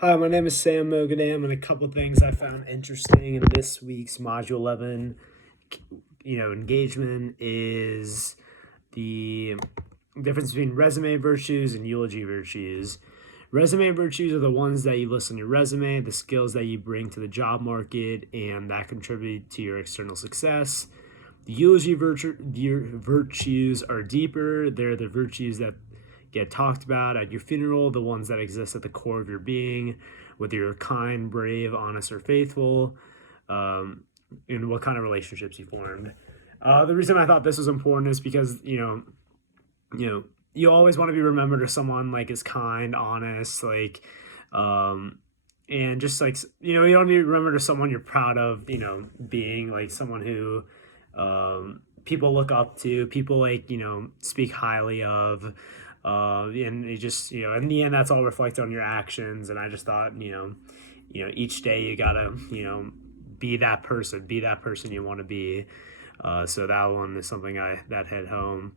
Hi, my name is Sam Mogadam, and a couple things I found interesting in this week's Module 11, engagement is the difference between resume virtues and eulogy virtues. Resume virtues are the ones that you list on your resume, the skills that you bring to the job market, and that contribute to your external success. The virtues are deeper. They're the virtues that get talked about at your funeral, the ones that exist at the core of your being, whether you're kind, brave, honest, or faithful, and what kind of relationships you formed. The reason I thought this was important is because you always want to be remembered as someone like is kind, honest, and just like you want to be remembered as someone you're proud of, being like someone who people look up to, people speak highly of. And it just, in the end, that's all reflected on your actions. And I just thought, each day you gotta, be that person you want to be. So that one is something that hit home.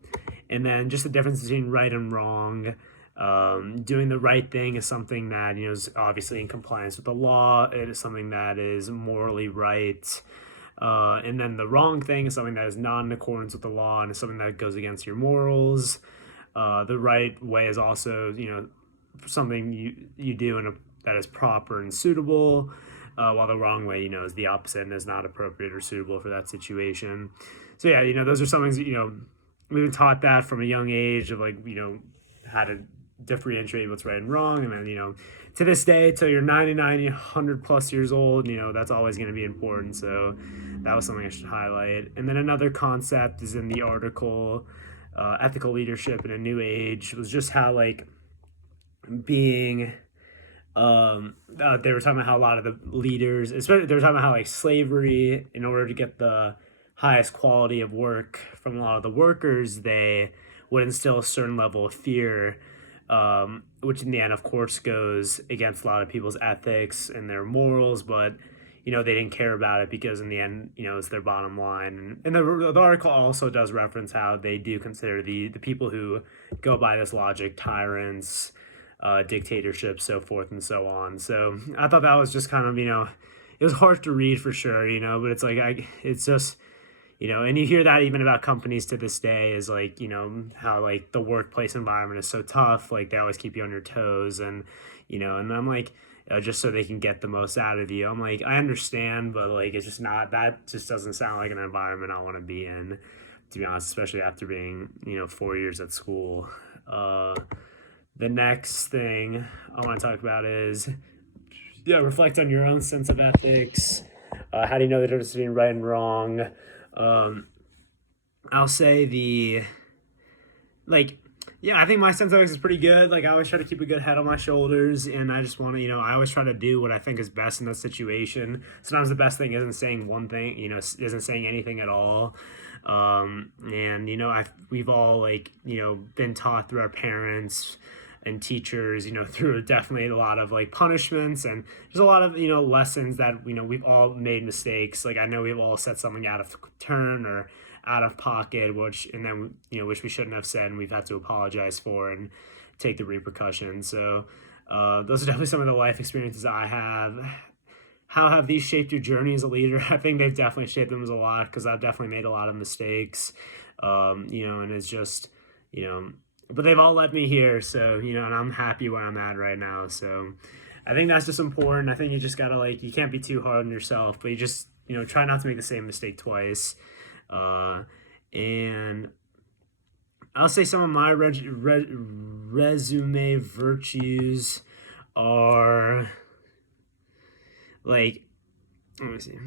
And then just the difference between right and wrong. Doing the right thing is something that, is obviously in compliance with the law. It is something that is morally right. And then the wrong thing is something that is not in accordance with the law and is something that goes against your morals. The right way is also, something you do that is proper and suitable, while the wrong way, is the opposite and is not appropriate or suitable for that situation. So yeah, those are some things that, we've been taught that from a young age of how to differentiate what's right and wrong. And then, to this day, till you're 99, 100 plus years old, that's always going to be important. So that was something I should highlight. And then another concept is in the article, ethical leadership in a new age, was just how being they were talking about how a lot of the leaders, especially they were talking about how slavery, in order to get the highest quality of work from a lot of the workers, they would instill a certain level of fear, which in the end of course goes against a lot of people's ethics and their morals, but they didn't care about it because in the end, it's their bottom line. And the article also does reference how they do consider the people who go by this logic tyrants, dictatorships, so forth and so on. So I thought that was just kind of, it was hard to read for sure, but it's it's just, and you hear that even about companies to this day is how the workplace environment is so tough. They always keep you on your toes and, and I'm just so they can get the most out of you. I'm I understand, but it's just not, that just doesn't sound like an environment I want to be in, to be honest, especially after being, 4 years at school. The next thing I want to talk about is, reflect on your own sense of ethics. How do you know the difference between right and wrong? I'll say I think my sense of ethics is pretty good. I always try to keep a good head on my shoulders, and I just want to, I always try to do what I think is best in that situation. Sometimes the best thing isn't saying one thing, isn't saying anything at all. And we've all been taught through our parents and teachers, through definitely a lot of punishments, and there's a lot of lessons that we've all made mistakes. I know we've all said something out of turn or out of pocket, which we shouldn't have said, and we've had to apologize for and take the repercussions. So those are definitely some of the life experiences I have. How have these shaped your journey as a leader? I think they've definitely shaped them as a lot, because I've definitely made a lot of mistakes, and it's just, but they've all led me here. So, and I'm happy where I'm at right now. So I think that's just important. I think you just gotta you can't be too hard on yourself, but you just, try not to make the same mistake twice. And I'll say some of my resume virtues are let me see,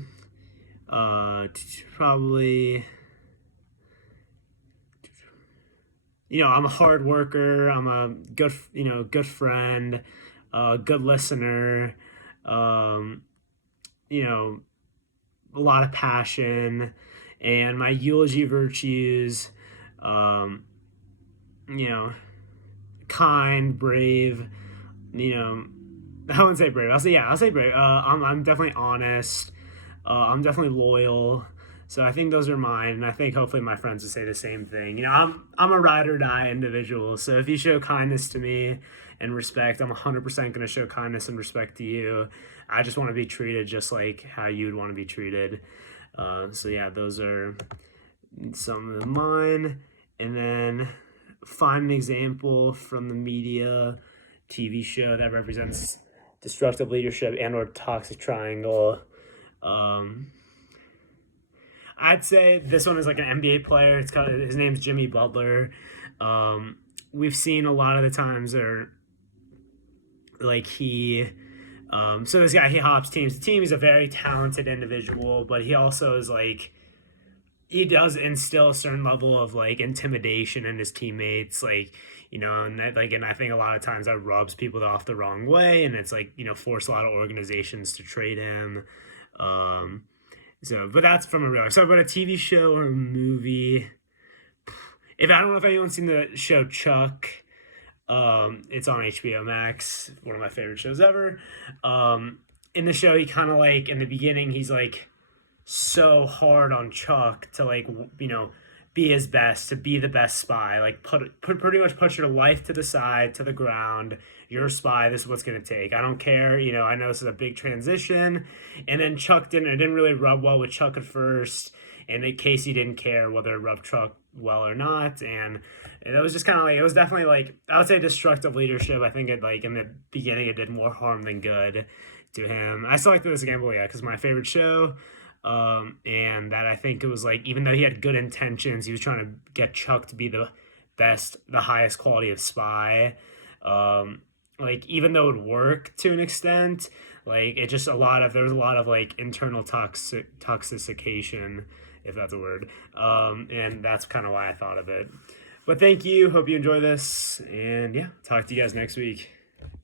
probably, I'm a hard worker, I'm a good friend, good listener, a lot of passion. And my eulogy virtues, kind, brave, I wouldn't say brave. I'll say brave. I'm definitely honest. I'm definitely loyal. So I think those are mine, and I think hopefully my friends will say the same thing. You know, I'm a ride or die individual, so if you show kindness to me and respect, I'm 100% going to show kindness and respect to you. I just want to be treated just like how you'd want to be treated. So yeah, those are some of mine. And then find an example from the media, TV show that represents destructive leadership and or toxic triangle. I'd say this one is like an NBA player. His name's Jimmy Butler. We've seen a lot of the times there, like so this guy, he hops teams. The team is a very talented individual, but he also is like, he does instill a certain level of like intimidation in his teammates, like, you know, and that, like, and I think a lot of times that rubs people off the wrong way, and it's like, you know, force a lot of organizations to trade him. So, but that's from a real. So, but a TV show or a movie. If I don't know if anyone's seen the show Chuck, it's on HBO Max. One of my favorite shows ever. In the show, he kind of like in the beginning, he's like so hard on Chuck to like, you know, be his best, to be the best spy. Like pretty much put your life to the side, to the ground. You're a spy. This is what's going to take. I don't care. You know, I know this is a big transition. And then it didn't really rub well with Chuck at first. And then Casey didn't care whether it rubbed Chuck well or not. And it was just kind of like, it was definitely like, I would say destructive leadership. I think it like in the beginning, it did more harm than good to him. I still like this example, yeah, because my favorite show. And that I think it was like, even though he had good intentions, he was trying to get Chuck to be the best, the highest quality of spy. Like, even though it worked to an extent, like, there was a lot of like internal toxification, if that's a word. And that's kind of why I thought of it. But thank you. Hope you enjoy this. And yeah, talk to you guys next week.